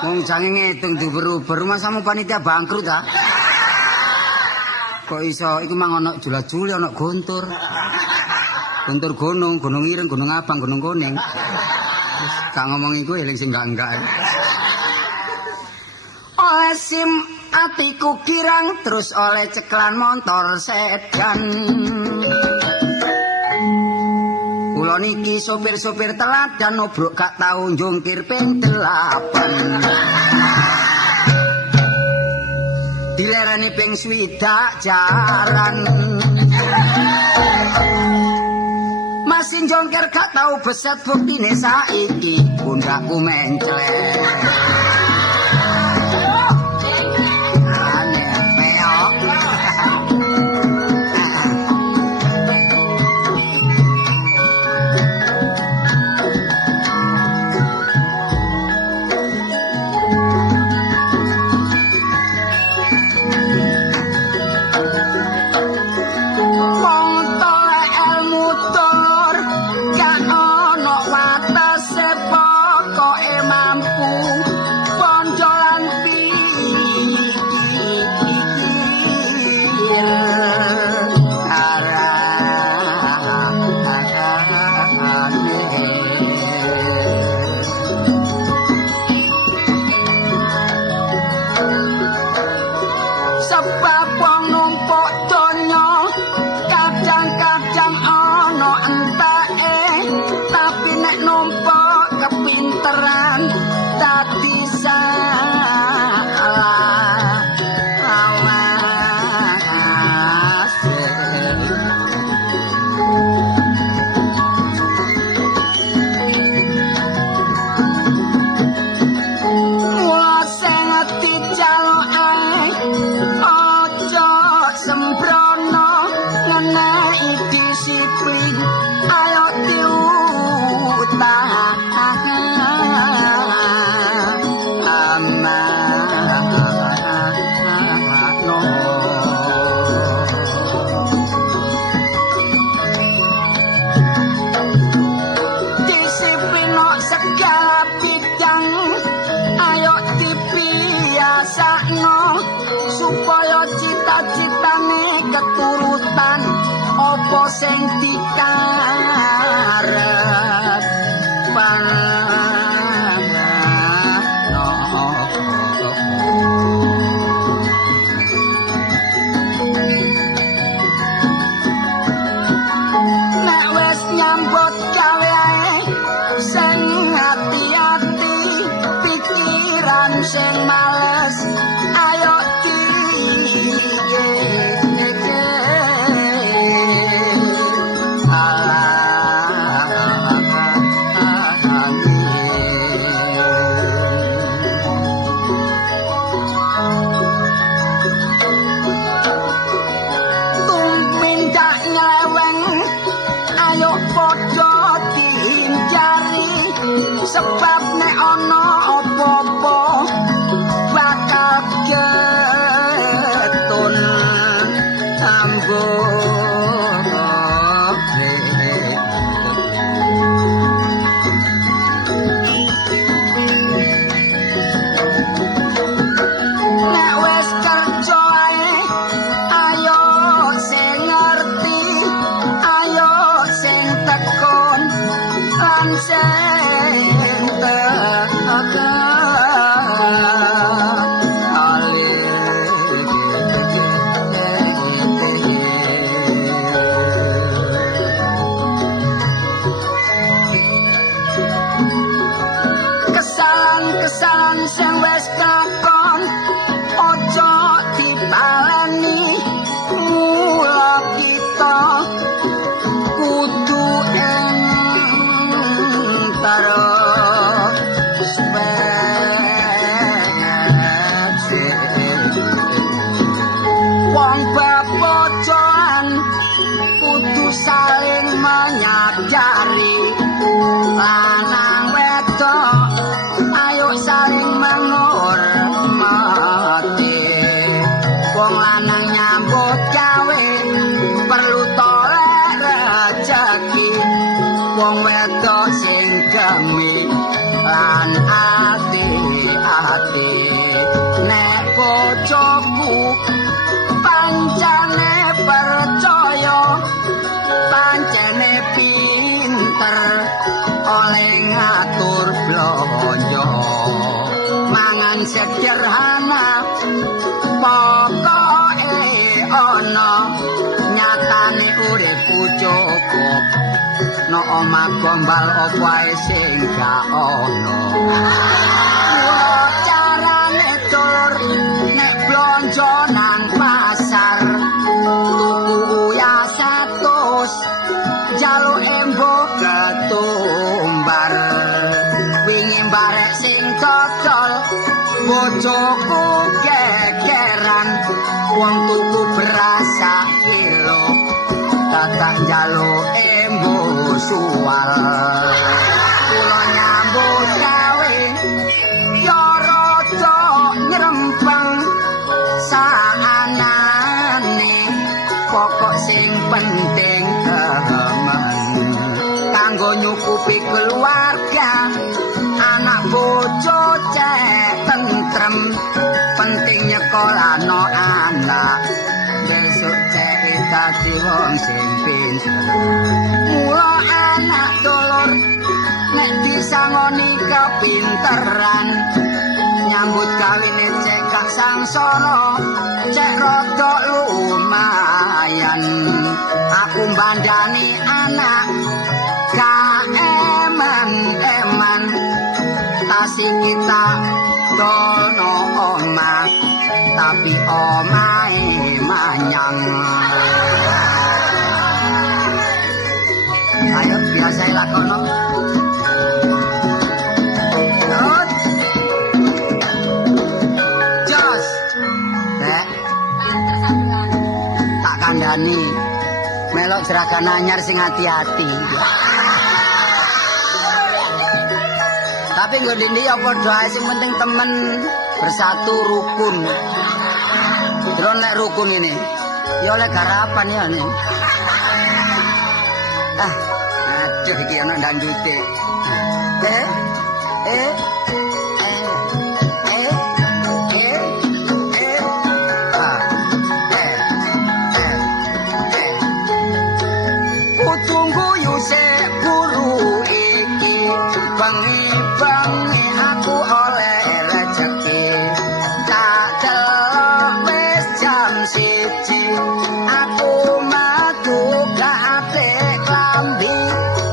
Wong jange ngitung diuber-uber masamu panitia bangkrut ta? Kok iso iku mang ana jula-juli ana gontur. Gontur gunung, gunung ireng, gunung abang, gunung kuning. Gak ngomong iku eling sing enggak. Oleh sim atiku kirang terus oleh ceklan motor sedan. Kula niki sopir-sopir teladan nobrok gak tau njungkir ping 8. Dilerani ping 20 jaran. Masih njongker gak tau beset buktine saiki pundakku menclek. Sing dikarep nek wis nyambut gawe ae sing ati-ati pikiran sing males ayo sebab nek ana apa-apa bakal getun nek wis kerja ae ayo sing ngerti ayo sing tekun lan kesalahan sing wis kakon ojo dipaleni mula kita kudu entara wong bebojoan kudu saling menyadari lanang wedok ayo saling mengurus dengan sederhana pokoke ana nyatane uripku cukup no omah gombal opo ae sing gak ono carane tur nek blonjo nang pasar tuku ya 100 jaluk embok ketumbar wingi barek sing cocol bojoku gegeran wong tuku berasa kilo tak jaluk embok suwal kula nyambut gawe ya rada nyrempeng saanane pokok sing penting kehemen kanggo nyukupi keluarga anak bojo cek tentrem penting nyekolahno anak besok cek dadi wong sing pinter mula anak dulur nek disangoni kepinteran nyambut gawene cek gak sangsara cek rada lumayan aku bandani anak gak eman tasing kita dono omah tapi omahe manyang ayo biasa lakono jos Dek tak kandhani melok jeragan anyar sing hati-hati tapi nggo ndi ya padha ae sing penting temen bersatu rukun. Terus nek rukun ini ya oleh garapan ya nih. Aduh iki ana ndangdute. Kutunggu yuse guru iki bengi aku oleh rezeki tak delok wis jam 1 aku madu gate klambi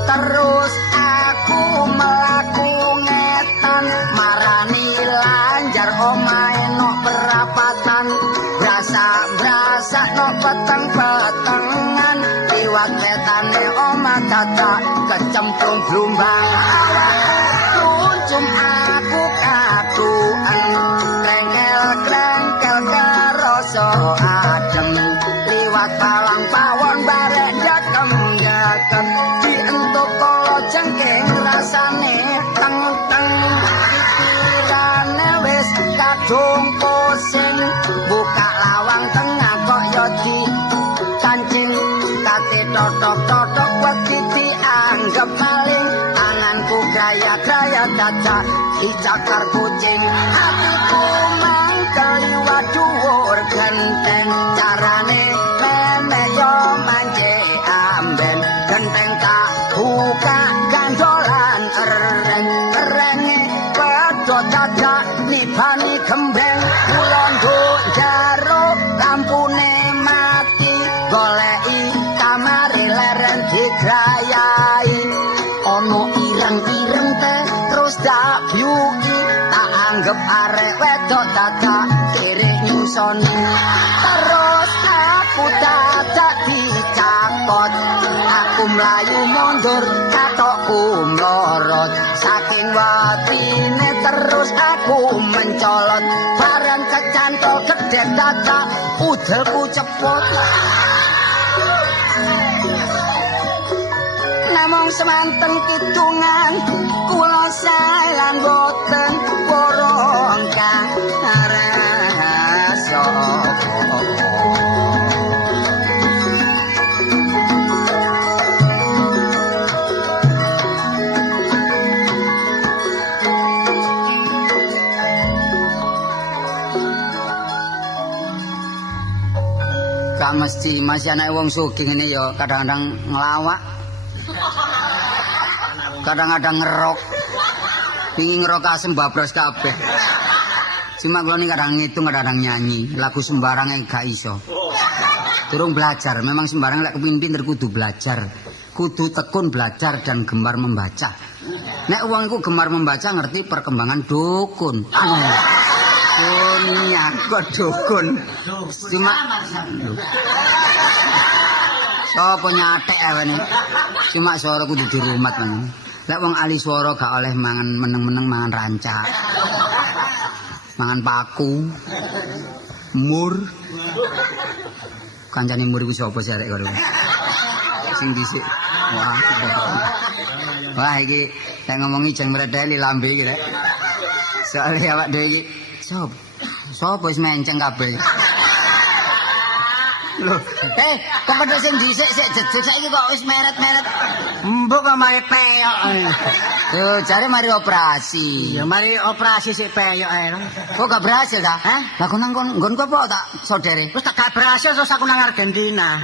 terus aku melaku ngetan marani lanjar omahe no perapatan brasa no peteng-petengan liwat wetane omah dadak kecemplung blumbang kuncung aku kakuan krengkel keroso adem liwat palang pawon barek jakem dientuk kala jengking rasane teng-teng pikirane wis kadung pusing buka lawang tengah kok yo di kancing kate totok-totok wedi dianggep maling tanganku gaya-gaya dadak dicakar kucing hatiku mangkel liwat dhuwur genteng carane meme yo manje amben genteng tak buka gandolan erenge pedhot dadak nibani gembeng kula nduk jaro kampune mati goleki kamare leren digrayai ono ireng-ireng teh terus dak biuki tak anggap arek wedok dadak kere nyusoni terus aku dadak dicakot aku mlayu mundur katokku mlorot saking watine terus aku mencolot bareng kecantol gedhe dadak udelku cepot namung semanten kidungan kula saelan boten borong kang rasa gak mesti masih anak wong sugih ngene ya kadang-kadang ngelawak kadang-kadang ngerok pingin ngerok asem babras kabeh Cuma kula ning kadang ngitung kadang nyanyi, lagu sembarang yang gak iso. Durung belajar, memang sembarang lek kepin pinter kudu belajar. Kudu tekun belajar dan gemar membaca. Nek wong iku gemar membaca ngerti perkembangan dukun. Dunia kok dukun. Cuma sapa nyatek awene. Cuma swara kudu dirumat man. Lek wong ahli swara gak oleh mangan meneng-meneng mangan rancak. Mangan paku. Mur. Kancane mur iku sapa sih arek karo. Sing dhisik. Wah iki nek ngomongi jeng mredeli lambe iki rek. Soale awak dhewe iki sapa wis menceng kabeh. Loh, kok padha sing dhisik sik jejeg saiki kok wis meret-meret. Mbok kok mari peyok. Yo jare mari operasi. Ya mari operasi sik peyok ae. Kok gak berhasil ta? Hah? Lah kok nang nggonku apa tak saudare? Wis tak gak berhasil terus aku nang Argentina.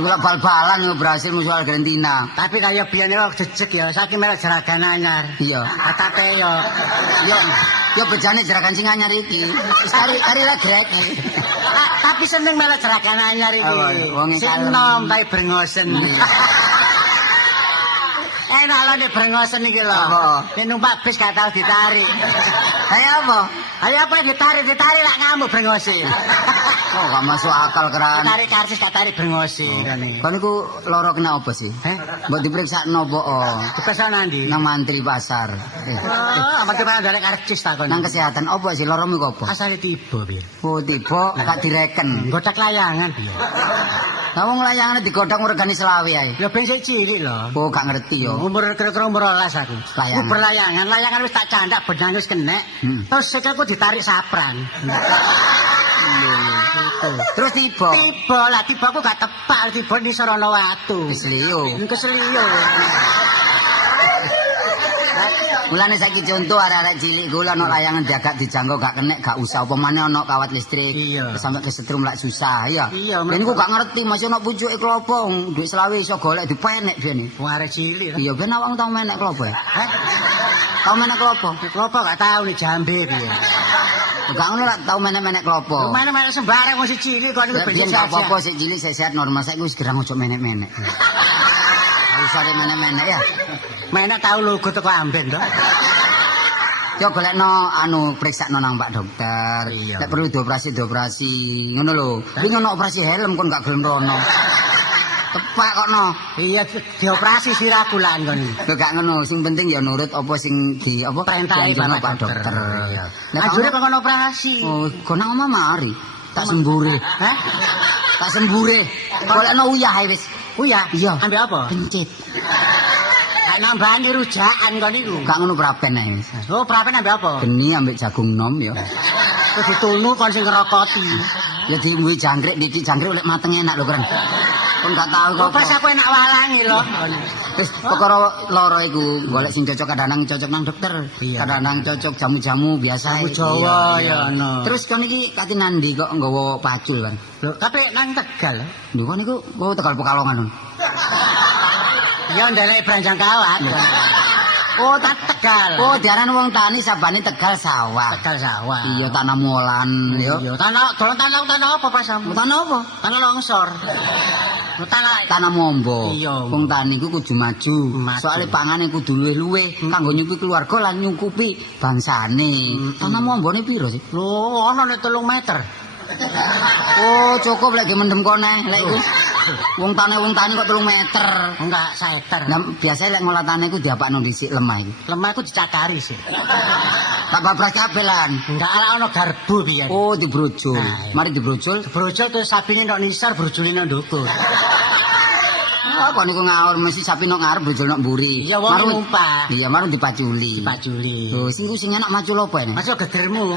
Ora bal-balan yo berhasil musuh Argentina. Tapi kaya biyen kok jejeg ya, saiki melok jeragan anyar. Iya. Atate yo bejane jeragan sing anyar iki. Wis kari ra grek. Tapi seneng melok jeragan anyar iki. Sing nom tapi brengosen. Enak lho nek brengosen iki lho. Nek numpak bis gak tau ditarik. Ayo apa? Ayo apa ditarik lak ngamuk brengosen. Oh, gak masuk akal keran. Tarik karcis gak tarik brengosi kene. Kon niku lara kena apa sih? Mbok dipriksakno apa? Diperiksa nang nang mantri pasar. Mantri pasar tarik karcis ta kon. Nang kesehatan apa sih laramu iku apa? Asale tiba piye? Oh, tiba gak direken. Godak layangan piye? Lah wong layangane digodhog regane selawe ae. Ya ben sik cilik lho. Oh, gak ngerti yo. Umur kira-kira umur 12 aku. Layangan. Layangan wis tak candak benang wis kenek. Terus sikilku ditarik sapran. Terus tiba aku gak tepak tiba di sorono watu keseliyo mulane saiki contoh arek-arek cilik kula ana layangan diagak dijangkau gak kenek gak usah apa maneh ana kawat listrik sampe kesetrum lak susah ya ben ku gak ngerti masih ana pucuke klopo duit selawe iso golek dipenek biyen arek cilik iya ben awakmu tau menek klopo ya tau menek klopo gak tau nek jambe piye gak ngono lak tau menek-menek klopo. Menek-menek sembarang wong sik cilik kok niku ben apa-apa sik cilik sehat normal saiki wis gerang ojo menek-menek. Wis arep menek-menek ya. Menek tau logo teko amben to. Yo golekno priksakno nang Pak Dokter. Nek perlu dioperasi ngono lho. Kuwi ngono operasi helm kon gak gelem rono. Tepak kokno. Iya dioperasi siraku lan kon. Lho gak ngono, sing penting ya nurut apa sing di apa perintahe Pak Dokter. Nek ajure kok operasi. Oh, kon nang omah mari. Tak sembure. Hah? Tak sembure. Golekno uyah ae wis. Uyah? Iya. Ambek apa? Pencit. Nambani rujakan kon niku. Gak ngono prapen ae wis. Oh, prapen ambek apa? Geni ambek jagung nom ya. Terus ditunu kon sing ngerokoti. Ya diombe jangkrik, dikik jangkrik lek mateng enak lho, Kren. Kon gak tahu kok. Pas aku enak walangi lho. Wis perkara lara iku golek sing cocok kadang cocok nang dokter. Kadang cocok jamu-jamu biasa. Jamu Jawa ya ono. Terus kon iki kate nandi kok nggawa pacul, Bang. Lho, tapi nang Tegal. Lho kon niku Tegal Pekalongan. Ya ndelek Branjang Kawat. Oh, tak Tegal. Oh, diaran wong tani sabane Tegal sawah. Tegal sawah. Iya, tanah molan, yo. Iya, tanah apa pasamu? Tanah apa? Tanah longsor. Tanah mombo. Wong tani ku kudu maju. Soale pangane kudu luwih-luwih kanggo nyukupi keluarga lan nyukupi bangsane. Tanah mombone piro sih? Lho, ana nek 3 meter. Oh, cukup lagi mendem kone lek iku. Wong tani kok 3 meter. Enggak, 1 hektar. Nah, biasanya lek ngolah tani iku diapakno dhisik lemah iku. Lemah iku dicakari sih. Tak babras kabelan. Enggak ana garbu piye. Oh, dibrojol. Mari dibrojol. Dibrojol terus sapine nek nisar brojole nek ndukur. Oh, kok niku ngawur mesti sapi nek ngarep brojol nek mburi. Marung numpak. Iya, marung dipaculi. Oh, sing enak macul apa ini? Macul gegermu.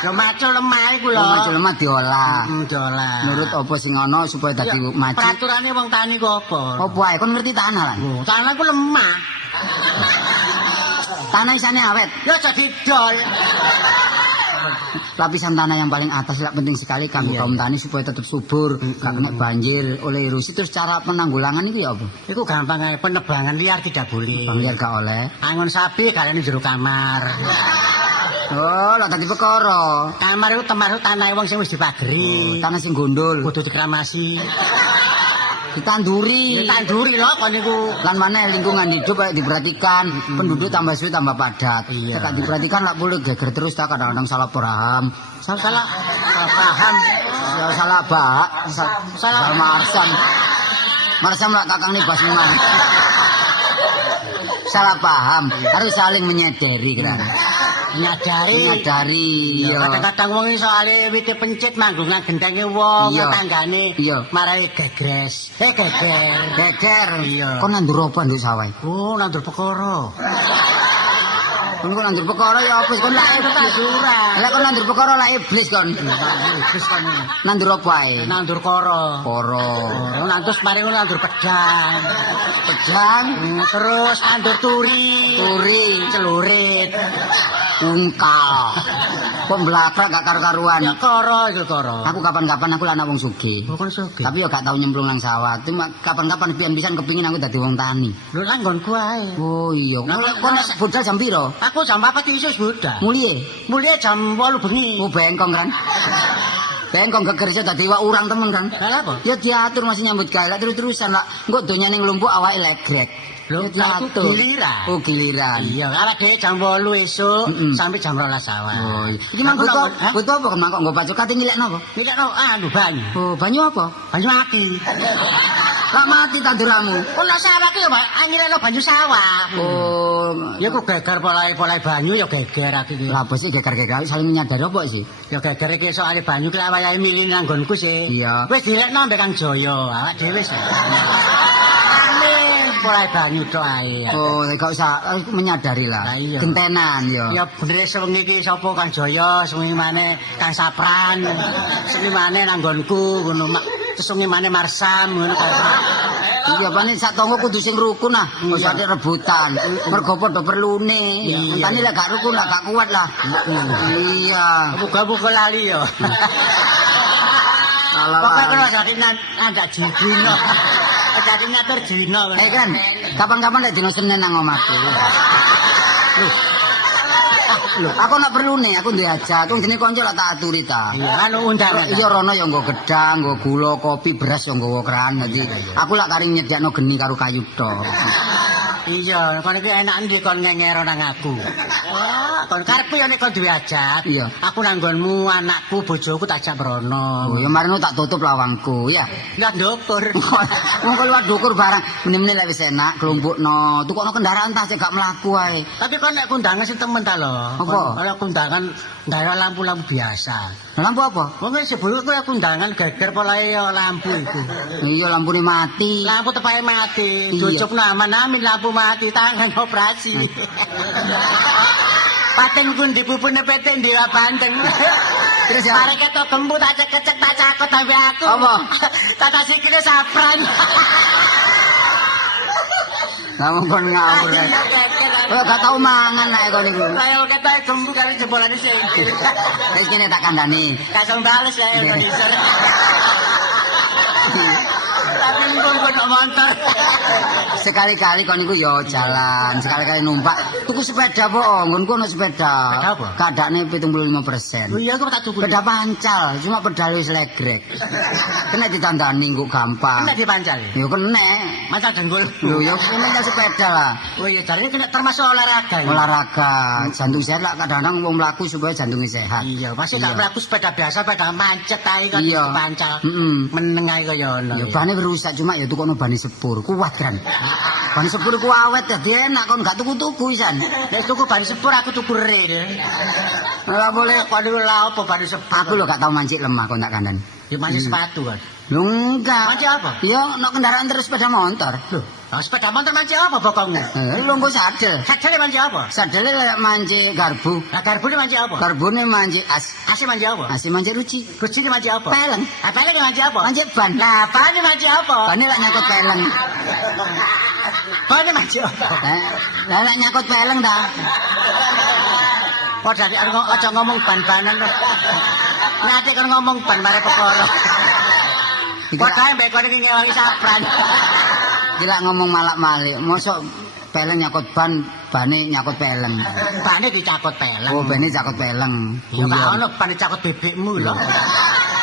Yo macul lemah iku lho. Macul lemah diolah. Diolah. Nurut apa sing ana supaya dadi maju. Peraturane wong tani ku apa? Apa ae kon ngerti tanah lan. Oh, tanah ku lemah. Tanah isane awet. Yo aja didol. Lapisan tanah yang paling atas lah penting sekali kanggo kaum tani supaya tetap subur, gak kena banjir, oleh erosi. Terus cara penanggulangan itu ya apa? Itu gampang aja, penebangan liar tidak boleh. Penebangan liar gak oleh. Angon sapi kalian di jero kamar. Oh, lak dadi perkara. Kamar iku termasuk tanah wong sing wis dipageri. Tanah sing gondol. Kudu dikramasi. Ditanduri. Ditanduri lho kon niku. Lan maneh lingkungan hidup kayak diperhatikan, penduduk tambah suwe tambah padat. Iya. Tak diperhatikan lak boleh geger terus tak kadang-kadang salah paham. Salah paham. Ya salah bak, salah marsam. Marsam lak kakang nih bas memang. Salah paham, harus saling menyadari kan. Menyadari. Ya, kadang-kadang wong iso ale wite pencit manggung nang gendenge wong tanggane. Marai gegres. Geger. Iya. Kon nandur apa nduk sawah? Oh, nandur perkara. Kon nandur perkara ya apa kon lak tanduran. Lah kon nandur perkara lak iblis kon. Iblis kon. Nandur apa ae? Nandur koro. Nandur mari nandur pedang. Terus nandur turi, celurit. Ungkal. Kok mlakrak gak karu-karuan. Ya koro itu koro. Aku kapan-kapan aku anak wong sugih. Kon sugih. Tapi yo gak tau nyemplung nang sawah. Cuma kapan-kapan pian-pisan kepingin aku dadi wong tani. Lho nang nggonku ae. Oh iya. Kon budal jam piro? Aku jam 4 isis budal. Mulih jam 8 bengi. Oh bengkong kan. Bengkong geger dadi wak urang temen kan. Lah apa? Ya diatur masih nyambut gawe terus-terusan lak. Engko donyane nglumpuk awake legrek. Lho, diatur. Giliran. Oh, giliran. Iya, awak dhewe jam 8 esuk sampai jam 12 sawah. Oh, iya. Iki mang butuh apa kok mangkok nggo pacul kate nyilekno apa? Nyilekno banyu. Oh, banyu apa? Banyu mati. Lah mati tanduramu. Oh, lah sawah ki ya, Pak, nyilekno banyu sawah. Oh, ya kok geger polai banyu ya geger iki. Lah apa sih geger-geger saling nyadari apa sih? Ya geger iki soal banyu ki awake milih nang nggonku sih. Iya. Wis dilekno mbek Kang Jaya, awak dhewe wis. Polai banyu tok ae. Oh, gak usah menyadari lah. Gentenan ya. Ya bener sewengi iki sapa Kang Jaya, sewengi maneh Kang Sapran. Sewengi maneh nang nggonku ngono mak sewengi maneh Marsam ngono kan. Iya, panen sak tangga kudu sing rukun ah. Ora ada rebutan. Mergo padha perlune. Entane lek gak rukun lah gak kuat lah. Iya. Buka-buka lali ya. Pokoknya jadi ada jibino. Jadi ngatur jibino. Kan, kapan-kapan lek dino Senin nang omahku. Loh, aku nak perlu nih, aku diajak. Aku gini konco lah tak aturi ta. Iya, anu undangan. Iya, rono yang nggo gedang, nggo gula, kopi, beras yang nggo keran. Nanti aku lah kari nyediakno geni karo kayu tok. Iya, kon iki enak ndi kon ngengero nang aku. Wah, kon karepku ya nek kon diajak. Iya. Aku nang nggonmu, anakku, bojoku tak jak mrono. Oh, ya marino tak tutup lawangku, ya. Lihat ndukur. Wong keluar dukur barang, meneh-meneh lek wis enak kelompokno. Tukokno kendaraan tas gak mlaku ae. Tapi kon nek kundangan sing temen ta lho. Apa? Kalau kundangan nggawe lampu-lampu biasa. Lampu apa? Wong wis sebulu kuwi kundangan geger polahe lampu iku. Iya, lampune mati. Lampu tepake mati. Cucupno aman-amin lampu mati tangan operasi. Paten pun dipupune PT Dewa Bandeng. Terus ya. Arek ketok gembu tak cek-cek tak cakot sampe aku. Apa? Tata sikile Sapran. Kamu kon ngawur. Oh, gak tau mangan nek kon iku. Ayo ketok gembu kali jebolane sing. Wis kene tak kandhani. Kasong bales ya Indonesia. Tapi engko kok motor. Sekali-kali kon niku yo jalan, sekali-kali numpak. Tuku sepeda po, nggonku ono sepeda. Sepeda apa? Kadane 75%. Oh iya aku tak tuku. Sepeda pancal, cuma pedal wis legrek. Kena ditandani kok gampang. Kena dipancal. Yo kena. Masa dengkul. Lho yo kena sepeda lah. Oh iya jarine kena termasuk olahraga. Olahraga, jantung sehat lah kadang-kadang wong mlaku supaya jantungnya sehat. Iya, masih gak mlaku sepeda biasa, sepeda macet ae kan dipancal. Meneng ae kaya ngono. Ya bane rusak cuma ya tukono bane sepur, kuat kan. Bane sepur ku awet dadi enak kon gak tuku-tuku isan. Nek tuku bane sepur aku tuku rel. Ora boleh padu la opo bane sepur. Aku lho gak tau mancik lemah kon tak kandhani. Ya mancik sepatu kan. Lho enggak. Mancik apa? Ya nek kendaraan terus sepeda motor. Loh, sepeda motor mancik apa bokongnya? Lho engko sadel. Sadele mancik apa? Sadele mancik garbu. Lah garbune mancik apa? Garbune mancik as. Ase mancik apa? Ase mancik ruci. Rucine mancik apa? Peleng. Ah peleng mancik apa? Mancik ban. Lah ban mancik apa? Bane lak nyakut peleng. Ban mancik apa? Lah lak nyakut peleng ta. Kok dadi aja ngomong ban-banan. Nanti kan ngomong ban mare perkara. Kok kae mbek kon iki ngewangi Sapran. Gila ngomong malak-malik. Mosok peleng nyakut ban, bane nyakut peleng. Bane dicakut peleng. Oh, bane cakut peleng. Ya gak ono ban cakut bebekmu lho.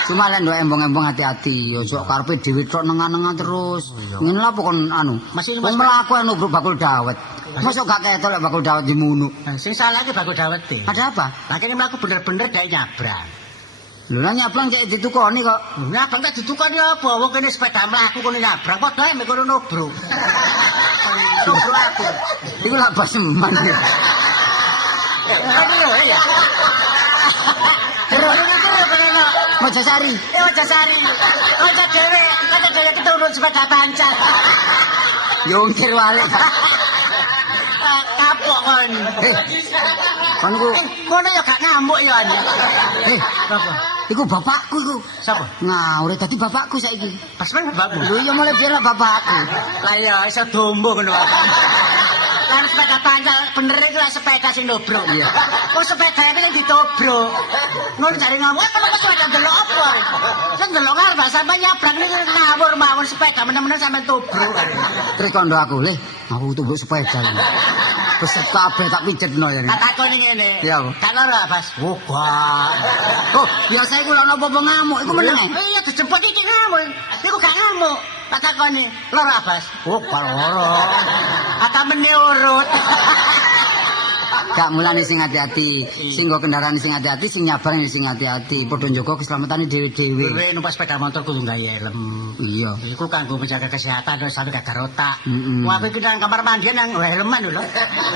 Cuma lek ndok embong-embong hati-hati, ojo karepe dhewe tok nengah-nengah terus. Ngene lha pokon anu. Wong mlaku anu bakul dawet. Mosok gak ketok lek bakul dawet dimunu. Sing salah iki bakul dawet e. Ada apa? Lah kene mlaku bener-bener dhek nyabrang. Lho lah nyabrang cek ditukoni kok. Nyabrang tak ditukoni apa? Wong kene sepeda mlaku kono nyabrang padha ae kono nobro. Nobro aku. Iku lak baseman. Kan lho ya. Mojosari. Mojosari. Kanca dhewe keturun sepeda pancal. Yo ngkir wale. Kapok kon. Kon ku ngono ya gak ngamuk ya. Apa? Iku bapakku iku. Sapa? Ngawur dadi bapakku saiki. Pas men bapakmu. Lho iya mulai biyen lah bapakku. Lah iya iso dombo ngono. Lan sepeda pancal bener iku lah sepeda sing dobro. Iya. Kok sepeda iki sing ditobro. Ngono jare ngamuk kok sepeda delok apa? Sing delok arep sampe nyabrang niku ngawur mawon sepeda menem-menem sampe tobro. Terus kondo aku, "Le, aku tumbuk sepeda." Wis kabeh tak pijetno ya. Tak takoni ngene. Iya. Gak lara, Bas. Oh, gak. Oh, biasa iku lho napa-napa ngamuk, iku meneng. Iya, dijemput iki ngamuk. Iku gak ngamuk. Tak takoni, lara, Bas. Oh, gak lara. Ata mene urut. Gak mulane sing hati-hati, sing nggo kendaraan sing hati-hati, sing nyabrang sing hati-hati, padha njaga keselamatane dhewe-dhewe. Kowe numpak sepeda motor kudu gawe helm. Iya. Iku kanggo menjaga kesehatan sampe gak otak. Wah, kowe nang kamar mandi nang helman lho.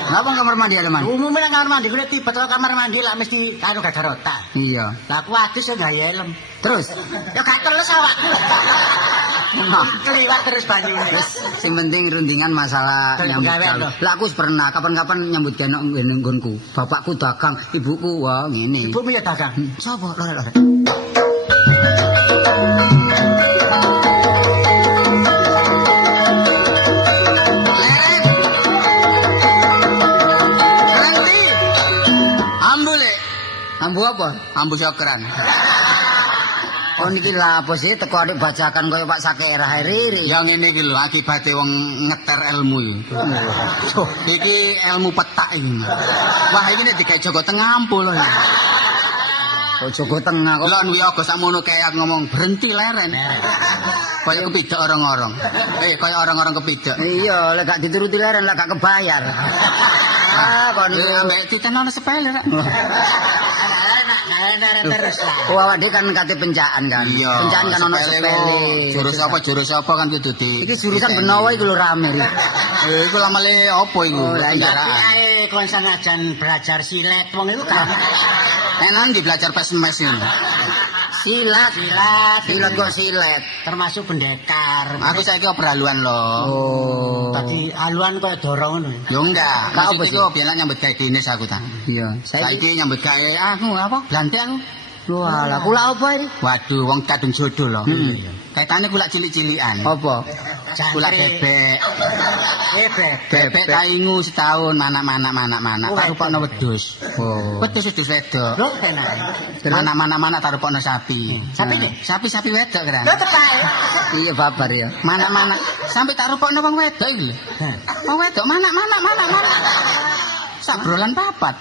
Napa kamar mandi helman? Umumnya nang kamar mandi kuwi tipe kamar mandi lah mesti karo gak otak. Iya. Lah aku adus yo gawe helm. Terus Ya gak terus awakku. Keliwat terus banyune. Terus sing penting rundingan masalah nyambut gawe. Lah aku pernah kapan-kapan nyambut gawe nang nggonku. Bapakku dagang, ibuku wah ngene. Ibumu ya dagang. Sopo? Lho. Ambu apa? Ambu syokran. Oh niki lha apa sih teko adik bajakan kaya Pak Sakerah riri. Ya ngene iki lho akibate wong ngeter ilmu iki. Iki ilmu petak iki. Wah iki nek digawe Joko Tengah ampul lho. Oh Joko Tengah kok. Lon wi aga sakmono kayak ngomong berhenti leren. Kaya kepidek orang-orang. Kaya orang-orang kepidek. Iya, lek gak dituruti leren lek gak kebayar. Kon iki ambek titenono sepele rek. Terus lah. Oh awak dhewe kan kate pencaan kan. Pencaan kan ono sepele. Jurus apa kan kudu di. Iki jurusan Benowo iku lho rame iki. Iku lamale apa iku? Ae kon sanajan belajar silet wong iku kan. Enak di belajar pesmes ini. Silat kok silet. Termasuk pendekar. Aku saiki peraluan lho. Oh. Tadi aluan kok dorong ngono. Yo enggak. Apa Maksud iku biyen nyambut gawe dinis aku ta. Iya. Saiki nyambut gawe aku apa? Blantik aku. Wah, lah kula apa iki? Waduh, wong kadung jodoh lho. Kaitane kula cilik-cilikan. Apa? Kula bebek. Bebek taingu setahun mana-mana tarupokno wedhus. Oh. Wedhus wedok. Lho tenan. Mana-mana tarupokno sapi. Sapi nih? Sapi wedok kan. Lho tepae. Iya babar ya. Mana-mana sampai tarupokno wong wedok iki lho. Wong wedok mana-mana. Sabrolan papat.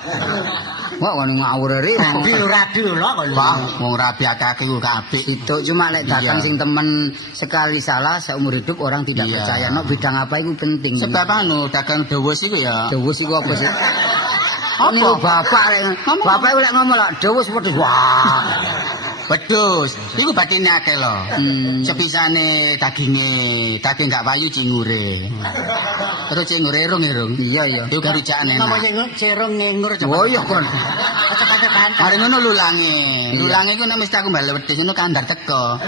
Wah, kon ngawur ri. Rabi lho kok. Wah, wong rabi akeh ku apik. Itu cuma lek datang sing temen sekali salah seumur hidup orang tidak percaya. No bidang apa itu penting. Sebab anu dagang dewes iku ya. Dewes iku apa sih? Apa? Bapak lek bapak lek ngomong lah dewes wedhus. Wah. Wedhus, iku batine akeh lho. Sepisane daging gak payu cingure. Terus cingure irung. Iya. Iku garujakane. Ngomong cerong ngengur coba. Oh iya kon. Cepet-cepet. Mari ngono lulange. Lulange iku nek mesti aku mbale wedhus ngono kandar teko.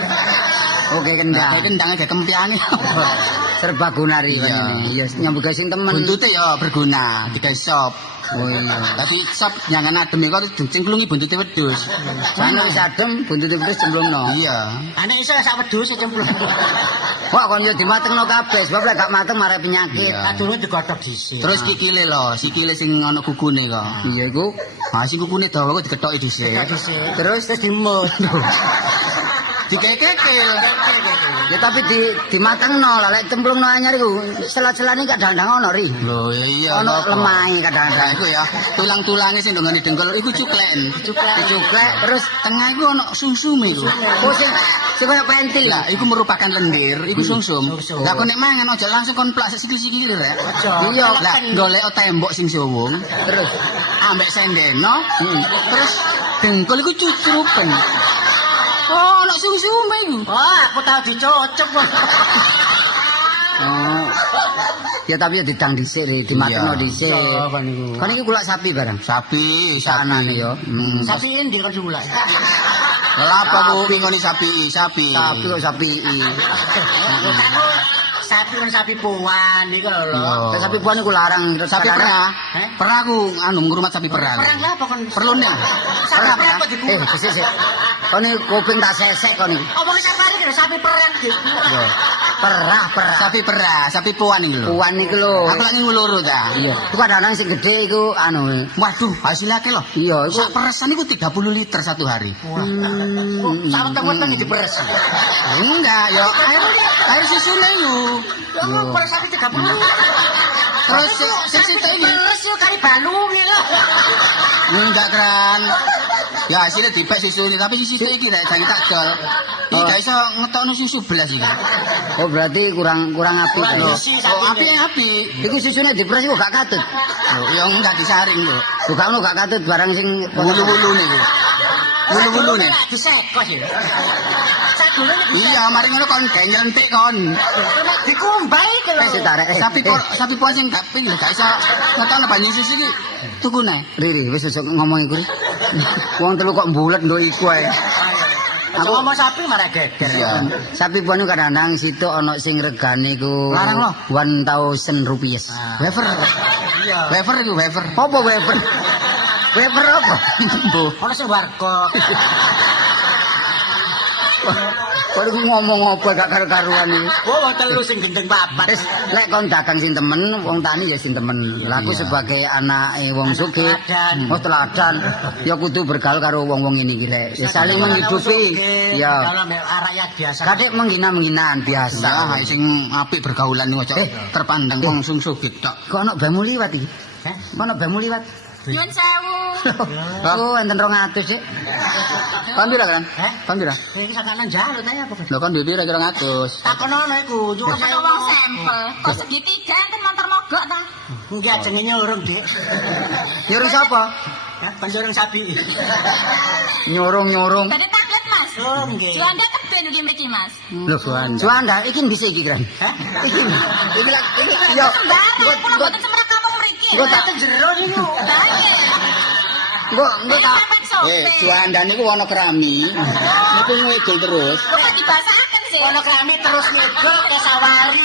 Oke kendang. Kendange gak kempiange. Serbaguna ri ngene. Iya nyambut gawe sing temen. Buntute ya berguna, digawe sop. Oh iya. Tapi sop jangan adem kok cengklungi buntute wedhus. Sana wis adem buntute wedhus cemplungno. Iya. Ane iso sak wedhus cemplung. Wah kon yo dimatengno kabeh sebab lek gak mateng marai penyakit. Kadune digodhog dhisik. Terus kikile lho, sikile sing ana kukune kok. Iya iku. Ha sing kukune dawa kok dikethoki dhisik. Terus dimut. dikekekil. Ya tapi dimatengno lah lek cemplungno anyar iku sela-selane kadang-kadang ono ri. Lho iya Ono lemahe kadang-kadang. iku ya tulang-tulange sing ndongane dengkul iku cuklek. Dicuklek terus Tengah iku ono sumsum iku. oh sing koyo pentil. Lah iku merupakan lendir, iku sumsum. Lah kok nek mangan aja langsung kon plak sikil-sikil rek. Iya, Lah golek tembok sing suwung, terus ambek sendeno, terus dengkul iku cucrupen. Oh, ono sumsume iku. Oh, aku tahu dicocok kok. oh. Ya tapi ya didang dhisik ri, dimatengno dhisik. Kon niku. Kan iki kulak sapi barang. Sapi, Sanane ya. Sapi endi kon mulai? Lah apa Bu ngoni sapi? Sapi kok sapi. Sapi puan iki lho. Sapi puan iku larang. Sapi perah. Pernah aku ngurmat sapi perah. Perang lah apa kon? Perlu nih. Sapi perang apa dibunuh? Sik. Kon iki kuping tak sesek kon iki. Omong safari kira sapi perang iki. Perah. Sapi perah, sapi puan iki lho. Puan iki lho. Aku lagi nguluru ta. Iya. Iku kadang-kadang sing gedhe iku anu. Waduh, hasilnya akeh lho. Iya, iku Sak peresan iku 30 liter satu hari. Sawet-sawet diperes. Enggak, yo air susune iku. Yo peres sapi 30. Terus sisi ini. Peres yo kari balunge lho. Enggak keren. Ya hasilnya dipek susu ini, tapi susu ini rek jangan tak dol. Iki gak iso ngetokno susu belas iki. oh berarti kurang apik. Oh, api. Iku susune diperes kok gak katut. Loh, ya enggak disaring lho. Bukan ono gak katut barang sing Wulu-wulune iku. Wulu-wulune. Disekos ya. Sadurunge Iya, mari ngono kon gak nyelentik kon. dikumbah iki lho. wis tarik. Sapi puas sing gak ping lho, gak iso ngetokno banyu susu iki. Tukune. Riri wis ojo ngomong iku ri. Wong telu kok mbulet nduk iku ae. Aku ngomong sapi malah geger ya. Sapi puan kadang-kadang situ ono sing regane ku Larang lho. 1000 rupiah. Wafer. Iya. Wafer iku wafer. Apa wafer? Wafer apa? Bu. Ono sing warkop. Kok iku ngomong apa gak karo-karuan iki. Oh, telu sing gendeng papat. Wis lek kon dagang sing temen, wong tani ya sing temen. Lah aku sebagai anake wong sugih, oh teladan, ya kudu bergaul karo wong-wong ini iki lek. Ya saling menghidupi. Ya. Dalam rakyat biasa. Kadek menghina-menghinaan biasa. Ya, sing apik bergaulan niku aja terpandang wong sing sugih tok. Kok ono bemu liwat iki? Kok ono bemu liwat? Nyun sewu. Oh, enten 200 sik. Kon pira kan? Kon pira? Iki sakanan jalut ae apa? Lho kon duwe pira 200. Takonono iku, juga Kok wong sampel. Kok segitiga enten motor mogok ta? Enggak jenenge nyurung, Dik. Nyurung sapa? Penjurung sapi. Nyurung. Badhe taklet, Mas. Oh, nggih. Juanda keben iki mriki, Mas. Lho, Juanda iki bisa iki kan? Iki yo. Sembarang kula boten semrak kampung mriki. Engko tak Jero niku. Engko tak Juanda niku ana kerami. Niku ngedol terus. Kok dibasaken sih? Ono kami terus ngedol ke sawari.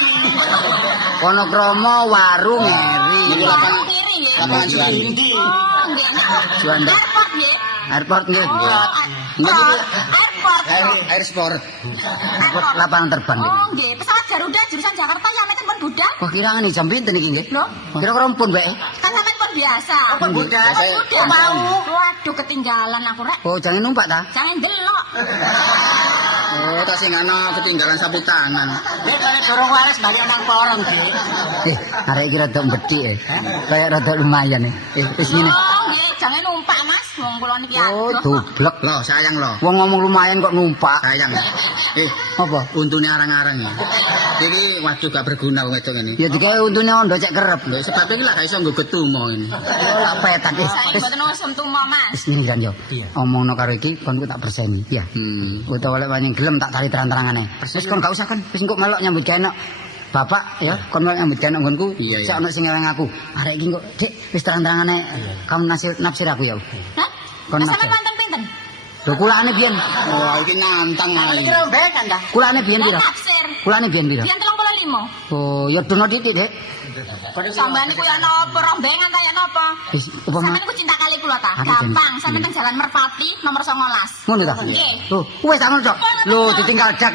kono kromo warung ngeri. Niku Warung piring nggih. lapangan Juanda. Indi. Oh, nggih. Juanda. Airport nggih. Airport nggih. Airport. Air sport. Airport lapangan terbang nggih. Oh, nggih. Pesawat Garuda jurusan Jakarta ya meten pun budal. Kok kira ngene jam pinten iki nggih? Lho, Kira-kira pun bae. kan sampean pun biasa. Pun budal. Budal mau. Waduh, ketinggalan aku rek. Oh, jangan numpak ta? Jangan delok. Oh, tak sing ana ketinggalan sapu tangan. Nek kene dorong waras banyak nang porong, Dik. Arek iki rada bedhik Kayak rada lumayan wis ngene. Oh, nggih, jangan numpak, Mas. Wong kula niki Oh, adoh. doblek. Loh, sayang loh. Wong ngomong lumayan kok numpak. Sayang. Apa? Untune arang-arang ya. Iki waduh gak berguna wong wedok ngene. Ya digawe untune ondo cek kerep. Lho sebab iki lak gak iso nggo getumo ngene. Lah petan Saya mboten usum tumo, Mas. Wis ngene kan yo. Omongno karo iki kon tak perseni. Ya. Utawa lek wani gelem tak tali terang-terangane. Wis kon gak usah kan. Wis engko melok nyambut gawe nok. Bapak ya, kon melok nyambut gawe nok nggonku. Sak ono sing ngeleng aku. Arek iki kok Dik wis terang-terangane kamu nafsir aku ya. Hah? Kon Sampeyan nafsir. manten pinten? Lho kulane biyen. Wah, iki nantang ae. Iki rombekan dah. Kulane biyen Lah pira? tafsir. Kulane biyen pira? Biyen 35. Oh, ya dono titik, Dek. Sampeyan niku ya napa rombengan ta ya napa? Wis apa Sampeyan niku cinta kali kula ta? Aku Gampang, jan- sampeyan teng Jalan Merpati nomor 19. ngono ta? Nggih. Loh, wis tak ngono, Cok. Loh, ditinggal jak.